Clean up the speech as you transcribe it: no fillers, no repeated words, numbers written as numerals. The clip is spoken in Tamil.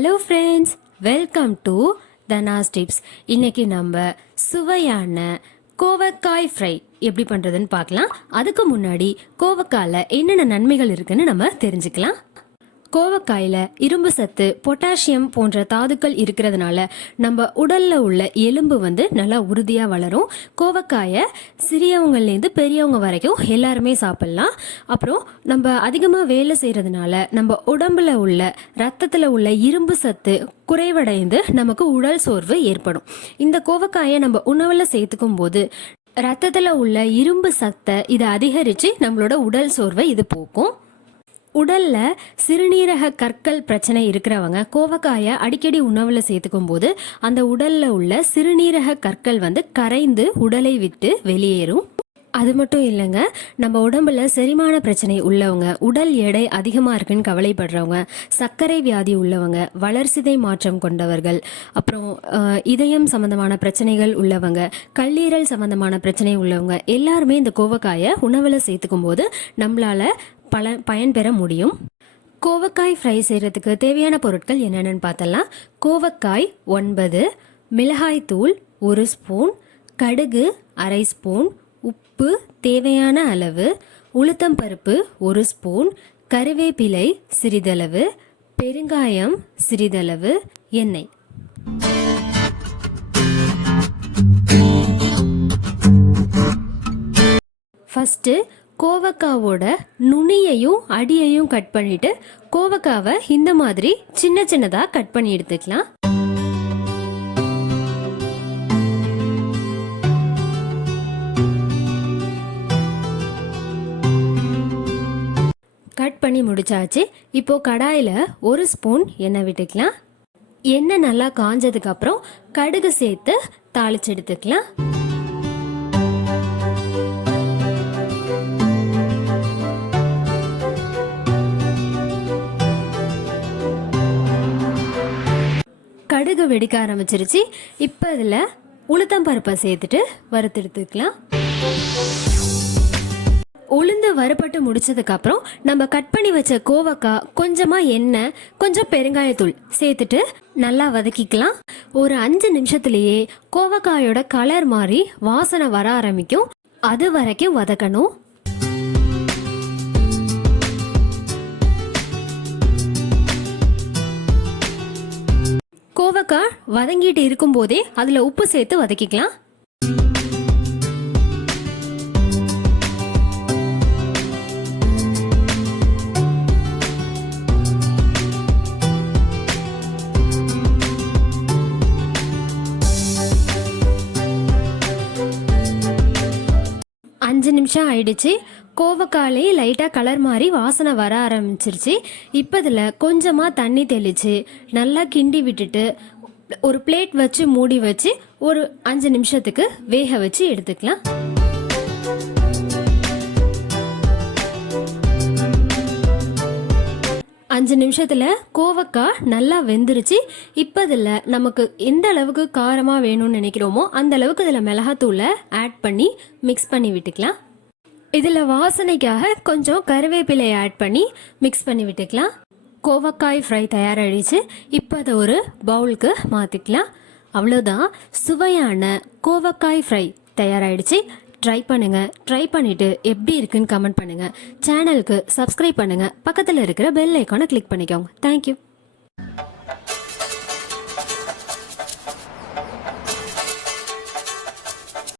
Hello friends, welcome to Dhana's tips. இன்றைக்கி நம்ம சுவையான கோவக்காய் ஃப்ரை எப்படி பண்ணுறதுன்னு பார்க்கலாம். அதுக்கு முன்னாடி கோவக்காயில் என்னென்ன நன்மைகள் இருக்குன்னு நம்ம தெரிஞ்சுக்கலாம். கோவக்காயில் இரும்பு சத்து, பொட்டாசியம் போன்ற தாதுக்கள் இருக்கிறதுனால நம்ம உடலில் உள்ள எலும்பு நல்லா உறுதியாக வளரும். கோவக்காயை சிறியவங்கள்லேருந்து பெரியவங்க வரைக்கும் எல்லாருமே சாப்பிட்லாம். அப்புறம் நம்ம அதிகமாக வேலை செய்கிறதுனால நம்ம உடம்புல உள்ள ரத்தத்தில் உள்ள இரும்பு சத்து குறைவடைந்து நமக்கு உடல் சோர்வு ஏற்படும். இந்த கோவக்காயை நம்ம உணவில் சேர்த்துக்கும் போது ரத்தத்தில் உள்ள இரும்பு சத்தை இதை அதிகரித்து நம்மளோட உடல் சோர்வை இது போக்கும். உடலில் சிறுநீரக கற்கள் பிரச்சனை இருக்கிறவங்க கோவக்காயை அடிக்கடி உணவில் சேர்த்துக்கும் போது அந்த உடலில் உள்ள சிறுநீரக கற்கள் கரைந்து உடலை விட்டு வெளியேறும். அது மட்டும் இல்லைங்க, நம்ம உடம்புல செரிமான பிரச்சனை உள்ளவங்க, உடல் எடை அதிகமாக இருக்குன்னு கவலைப்படுறவங்க, சர்க்கரை வியாதி உள்ளவங்க, வளர்சிதை மாற்றம் கொண்டவர்கள், அப்புறம் இதயம் சம்மந்தமான பிரச்சனைகள் உள்ளவங்க, கல்லீரல் சம்மந்தமான பிரச்சனை உள்ளவங்க எல்லாருமே இந்த கோவக்காயை உணவில் சேர்த்துக்கும் போது நம்மளால் பயன் பெற முடியும். கோவக்காய் ஃப்ரை செய்கிறதுக்கு தேவையான பொருட்கள் என்னென்னு பார்த்தலாம். கோவக்காய் 9, மிளகாய்த்தூள் 1 ஸ்பூன், கடுகு அரை ஸ்பூன், உப்பு தேவையான அளவு, உளுத்தம்பருப்பு 1 ஸ்பூன், கறிவேப்பிலை சிறிதளவு, பெருங்காயம் சிறிதளவு, எண்ணெய். ஃபஸ்ட்டு கோவக்காவோட நுனியையும் அடியையும் கட் பண்ணிட்டு கோவக்காவை இந்த மாதிரி சின்ன சின்னதாக கட் பண்ணி எடுத்துக்கலாம். கட் பண்ணி முடிச்சாச்சு. இப்போ கடாயில் 1 ஸ்பூன் எண்ணெய் விட்டுக்கலாம். எண்ணெய் நல்லா காஞ்சதுக்கு அப்புறம் கடுகு சேர்த்து தாளிச்சு எடுத்துக்கலாம். கடுகு வெடிக்க ஆரம்பிச்சிருச்சு. இப்போ இதில் உளுத்தம்பருப்பை சேர்த்துட்டு வறுத்தெடுத்துக்கலாம். உளுந்து வறுபட்டு முடிச்சதுக்கப்புறம் நம்ம கட் பண்ணி வச்ச கோவக்காய், கொஞ்சமாக எண்ணெய், கொஞ்சம் பெருங்காயத்தூள் சேர்த்துட்டு நல்லா வதக்கிக்கலாம். ஒரு 5 நிமிஷத்துலேயே கோவக்காயோட கலர் மாறி வாசனை வர ஆரம்பிக்கும். அது வரைக்கும் வதக்கணும். கோவக்காய் வதங்கிட்டு இருக்கும் போதே அதில் உப்பு சேர்த்து வதக்கிக்கலாம். அஞ்சு நிமிஷம் ஆயிடுச்சு. கோவக்காலே லைட்டாக கலர் மாதிரி வாசனை வர ஆரம்பிச்சிருச்சு. இப்போ இதில் கொஞ்சமாக தண்ணி தெளித்து நல்லா கிண்டி விட்டுட்டு ஒரு பிளேட் வச்சு மூடி வச்சு ஒரு 5 நிமிஷத்துக்கு வேக வச்சு எடுத்துக்கலாம். அஞ்சு நிமிஷத்தில் கோவக்காய் நல்லா வெந்துருச்சு. இப்போ இதில் நமக்கு எந்த அளவுக்கு காரமாக வேணும்னு நினைக்கிறோமோ அந்த அளவுக்கு இதில் மிளகாத்தூளை ஆட் பண்ணி மிக்ஸ் பண்ணி விட்டுக்கலாம். இதில் வாசனைக்காக கொஞ்சம் கறிவேப்பிலை ஆட் பண்ணி மிக்ஸ் பண்ணி விட்டுக்கலாம். கோவக்காய் ஃப்ரை தயாராகிடுச்சு. இப்போ அதை ஒரு பவுலுக்கு மாற்றிக்கலாம். அவ்வளோதான், சுவையான கோவக்காய் ஃப்ரை தயாராகிடுச்சு. ட்ரை பண்ணுங்கள். ட்ரை பண்ணிவிட்டு எப்படி இருக்குன்னு கமெண்ட் பண்ணுங்கள். சேனலுக்கு சப்ஸ்கிரைப் பண்ணுங்கள். பக்கத்தில் இருக்கிற பெல் ஐக்கானை கிளிக் பண்ணிக்கோங்க. தேங்க்யூ.